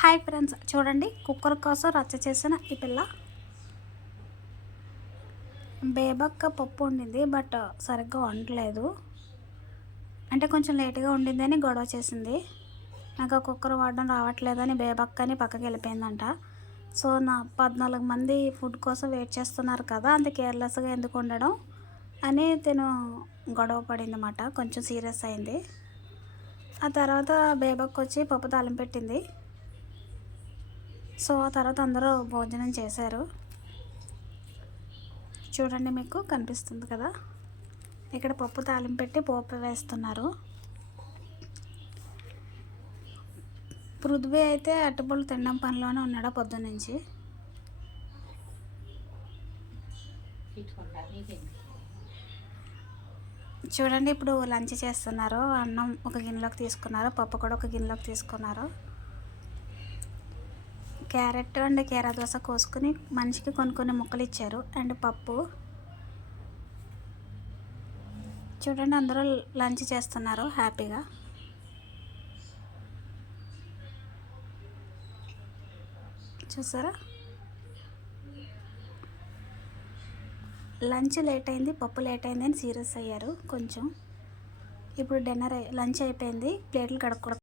Hi friends చూడండి cooker కోసం రచ్చ చేసిన ఈ పిల్ల. బేబక్క పప్పు వండింది బట్ సరిగ్గా వండలేదు. అంటే కొంచెం లేట్గా వండింది అని గొడవ చేసింది. నాకు ఆ కుక్కర్ వాడడం రావట్లేదని బేబక్కని పక్కకి వెళ్ళిపోయిందంట. సో నా పద్నాలుగు మంది ఫుడ్ కోసం వెయిట్ చేస్తున్నారు కదా అంత కేర్లెస్గా ఎందుకు ఉండడం అని తను గొడవ పడింది అన్నమాట కొంచెం సీరియస్ అయింది. ఆ తర్వాత బేబక్ వచ్చి పప్పు తాలింపు పెట్టింది. సో ఆ తర్వాత అందరూ భోజనం చేశారు. చూడండి మీకు కనిపిస్తుంది కదా. ఇక్కడ పప్పు తాలింపు పెట్టి పోపు వేస్తున్నారు. పృథ్వీ అయితే అట్టుపళ్ళు తినడం పనిలోనే ఉన్నాడు పొద్దున్న నుంచి? చూడండి ఇప్పుడు లంచ్ చేస్తున్నారు. అన్నం ఒక గిన్నెలోకి తీసుకున్నారు. పప్పు కూడా ఒక గిన్నెలోకి తీసుకున్నారు. క్యారెట్ అండ్ కీరా దోశ కోసుకుని మనిషికి కొన్ని కొన్ని ముక్కలు ఇచ్చారు. అండ్ పప్పు. చూడండి అందరూ లంచ్ చేస్తున్నారు. హ్యాపీగా. చూసారా? లంచ్ లేట్ అయింది పప్పు లేట్ అయింది అని సీరియస్ అయ్యారు కొంచెం. ఇప్పుడు డిన్నర్ లంచ్ అయిపోయింది. ప్లేట్లు కడుక్కోవడం